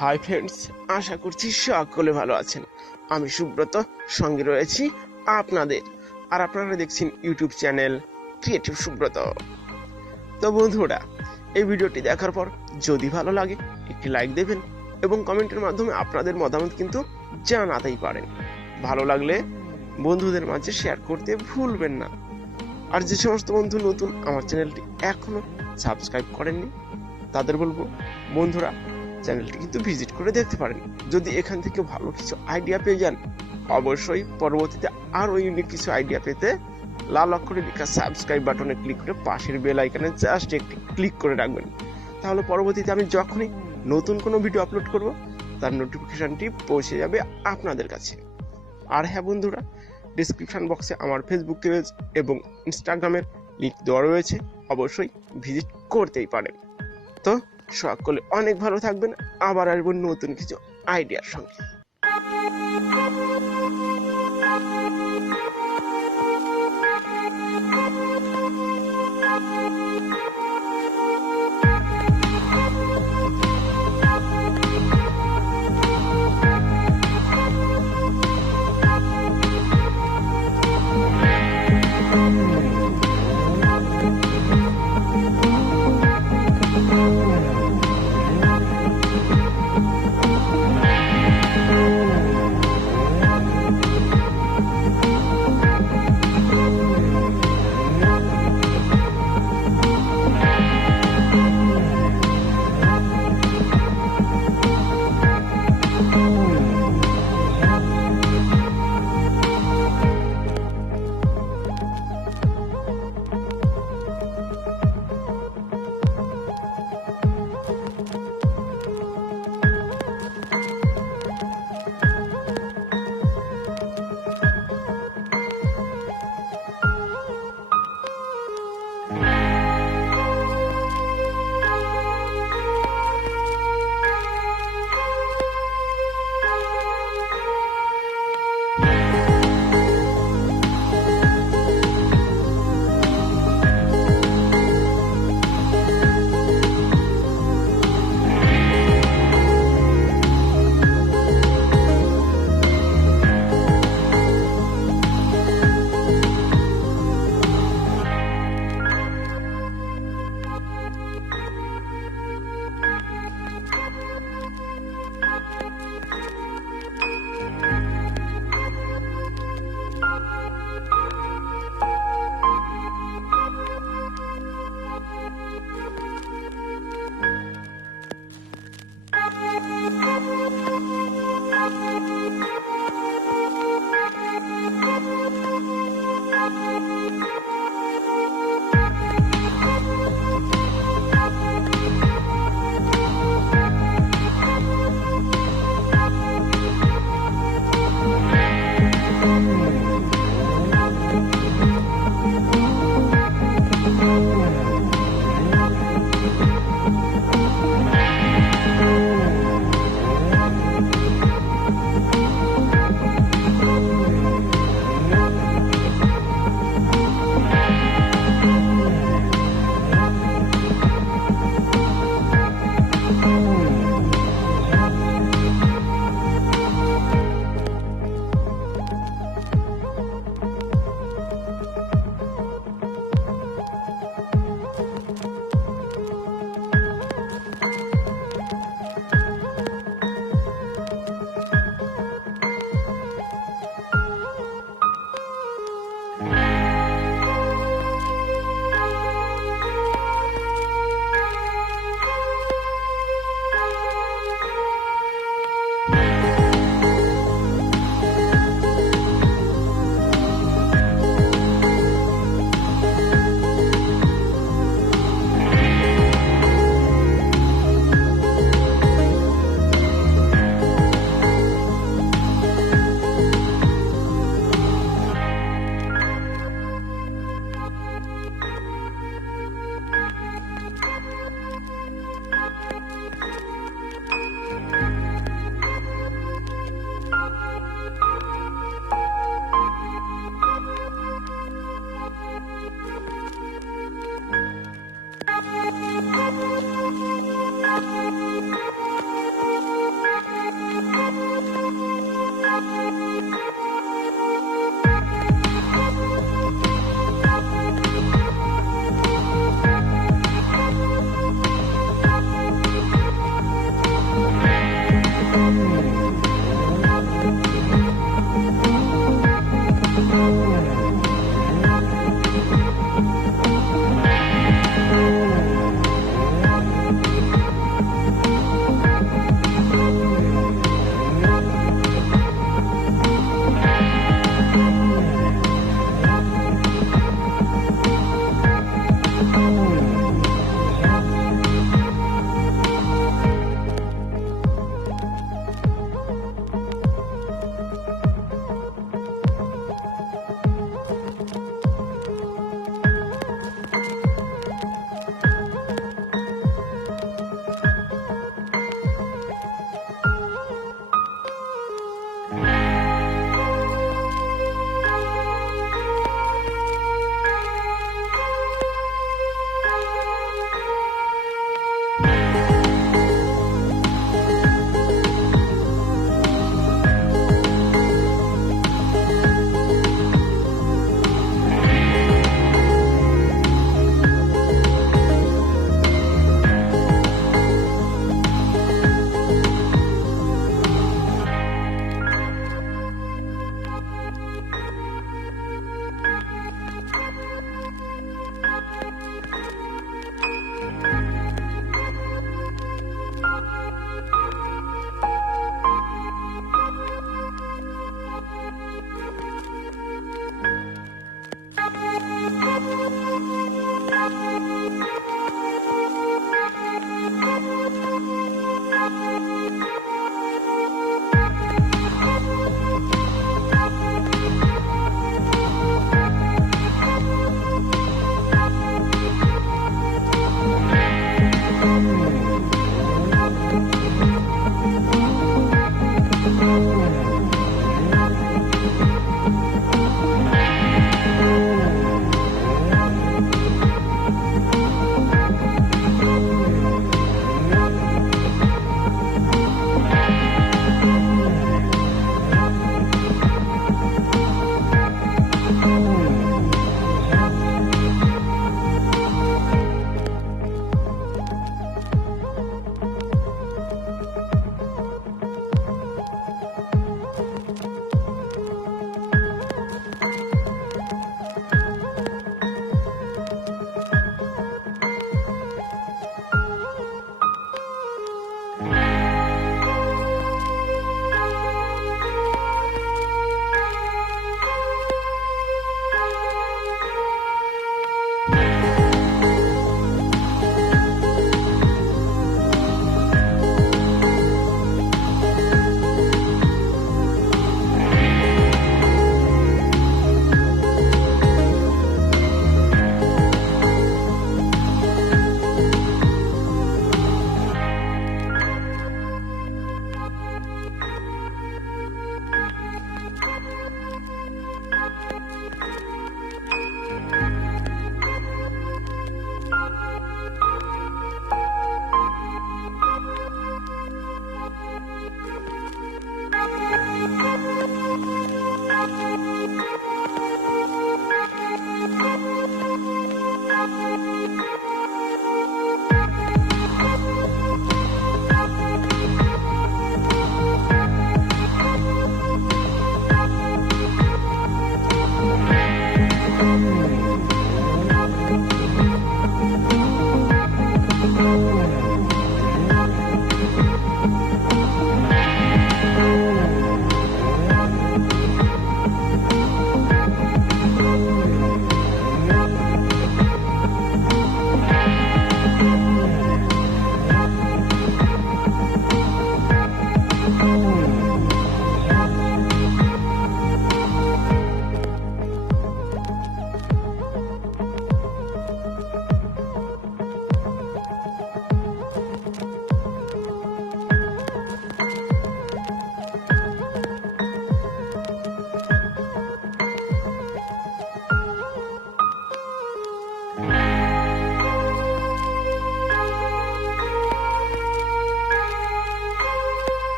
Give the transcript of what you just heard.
Hi friends, আশা করছি সকলে ভালো আছেন। আমি সুব্রত, সঙ্গে রয়েছি আপনাদের। আর আপনারা দেখছেন ইউটিউব চ্যানেল ক্রিয়েটিভ সুব্রত। তো বন্ধুরা, এই ভিডিওটি দেখার পর যদি ভালো লাগে একটি লাইক দেবেন এবং কমেন্টের মাধ্যমে আপনাদের মতামত কিন্তু জানাতেই পারেন। ভালো লাগলে বন্ধুদের মাঝে শেয়ার করতে ভুলবেন না। আর যে সমস্ত বন্ধু নতুন আমার চ্যানেলটি এখনো সাবস্ক্রাইব করেননি তাদের বলবো, বন্ধুরা চ্যানেলটি কিন্তু ভিজিট করে দেখতে পারেন। যদি এখান থেকে ভালো কিছু আইডিয়া পেয়ে যান, অবশ্যই পরবর্তীতে আরো ইউনিক কিছু আইডিয়া পেতে লাল অক্ষরে লেখা সাবস্ক্রাইব বাটনে ক্লিক করে পাশের বেল আইকনে জাস্ট একটি ক্লিক করে রাখবেন। তাহলে পরবর্তীতে আমি যখনই নতুন কোনো ভিডিও আপলোড করব তার নোটিফিকেশনটি পৌঁছে যাবে আপনাদের কাছে। আর হ্যাঁ বন্ধুরা, ডিসক্রিপশন বক্সে আমার ফেসবুক পেজ এবং ইনস্টাগ্রামের লিংক দেওয়া রয়েছে, অবশ্যই ভিজিট করতেই পারেন। তো সকলে অনেক ভালো থাকবেন, আবার আসবো নতুন কিছু আইডিয়ার সঙ্গে।